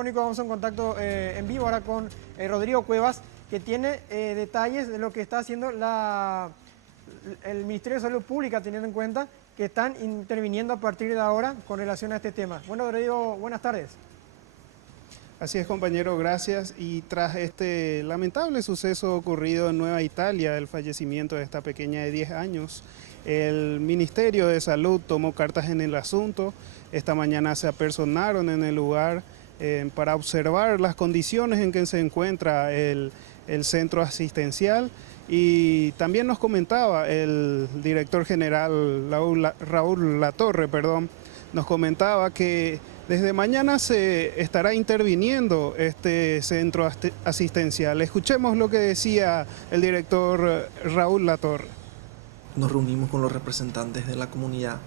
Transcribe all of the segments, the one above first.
telefónico vamos a un contacto en vivo ahora con Rodrigo Cuevas, que tiene detalles de lo que está haciendo el Ministerio de Salud Pública, teniendo en cuenta que están interviniendo a partir de ahora con relación a este tema. Bueno, Rodrigo, buenas tardes. Así es, compañero, gracias. Y tras este lamentable suceso ocurrido en Nueva Italia, el fallecimiento de esta pequeña de 10 años, el Ministerio de Salud tomó cartas en el asunto. Esta mañana se apersonaron en el lugar para observar las condiciones en que se encuentra el centro asistencial. Y también nos comentaba el director general Raúl Latorre, nos comentaba que desde mañana se estará interviniendo este centro asistencial. Escuchemos lo que decía el director Raúl Latorre. Nos reunimos con los representantes de la comunidad,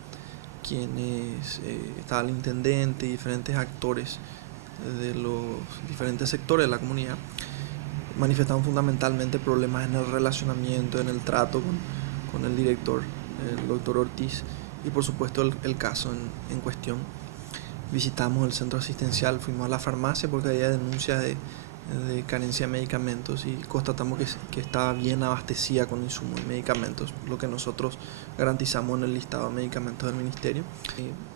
quienes estaba el intendente y diferentes actores de los diferentes sectores de la comunidad. Manifestaron fundamentalmente problemas en el relacionamiento, en el trato con el director, el doctor Ortiz, y por supuesto el caso en cuestión. Visitamos el centro asistencial, fuimos a la farmacia porque había denuncias de carencia de medicamentos y constatamos que estaba bien abastecida con insumos y medicamentos, lo que nosotros garantizamos en el listado de medicamentos del ministerio.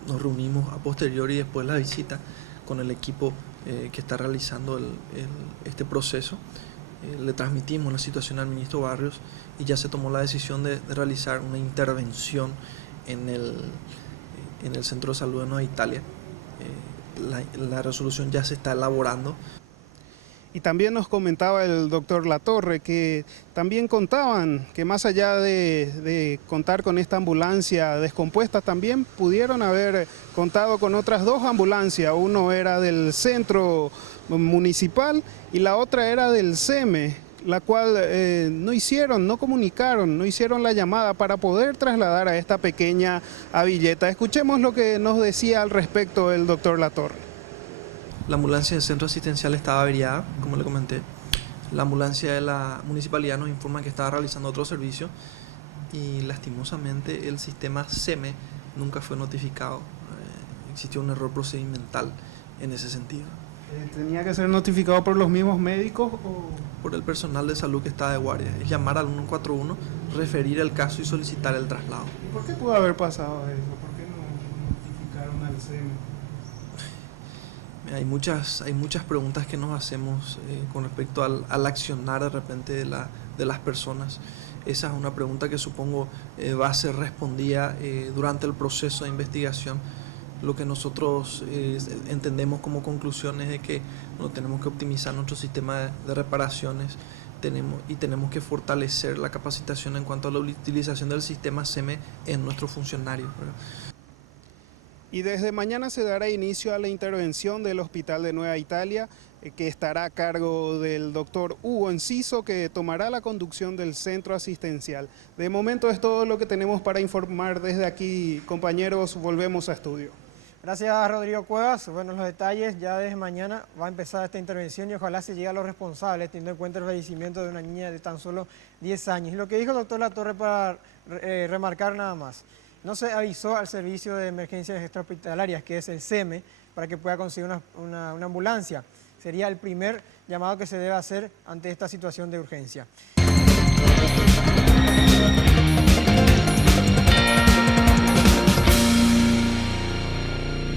Nos reunimos a posteriori y después de la visita con el equipo que está realizando este proceso. Le transmitimos la situación al ministro Barrios y ya se tomó la decisión de realizar una intervención en el Centro de Salud de Nueva Italia. La resolución ya se está elaborando. Y también nos comentaba el doctor Latorre que también contaban que más allá de contar con esta ambulancia descompuesta, también pudieron haber contado con otras 2 ambulancias. Uno era del centro municipal y la otra era del SEME, la cual no hicieron la llamada para poder trasladar a esta pequeña a Villeta. Escuchemos lo que nos decía al respecto el doctor Latorre. La ambulancia del centro asistencial estaba averiada, como le comenté. La ambulancia de la municipalidad nos informa que estaba realizando otro servicio y lastimosamente el sistema SEME nunca fue notificado. Existió un error procedimental en ese sentido. ¿Tenía que ser notificado por los mismos médicos o...? Por el personal de salud que está de guardia. Es llamar al 141, referir el caso y solicitar el traslado. ¿Y por qué pudo haber pasado eso? ¿Por qué no notificaron al SEME? Hay muchas preguntas que nos hacemos con respecto al accionar de repente de las personas. Esa es una pregunta que supongo va a ser respondida durante el proceso de investigación. Lo que nosotros entendemos como conclusión es de que tenemos que optimizar nuestro sistema de reparaciones tenemos que fortalecer la capacitación en cuanto a la utilización del sistema SEME en nuestros funcionarios, ¿verdad? Y desde mañana se dará inicio a la intervención del Hospital de Nueva Italia, que estará a cargo del doctor Hugo Enciso, que tomará la conducción del centro asistencial. De momento es todo lo que tenemos para informar desde aquí, compañeros, volvemos a estudio. Gracias, Rodrigo Cuevas. Bueno, los detalles, ya desde mañana va a empezar esta intervención y ojalá se llegue a los responsables, teniendo en cuenta el fallecimiento de una niña de tan solo 10 años. Y lo que dijo el doctor Latorre, para remarcar nada más: no se avisó al servicio de emergencias extrahospitalarias, que es el SEME, para que pueda conseguir una ambulancia. Sería el primer llamado que se debe hacer ante esta situación de urgencia.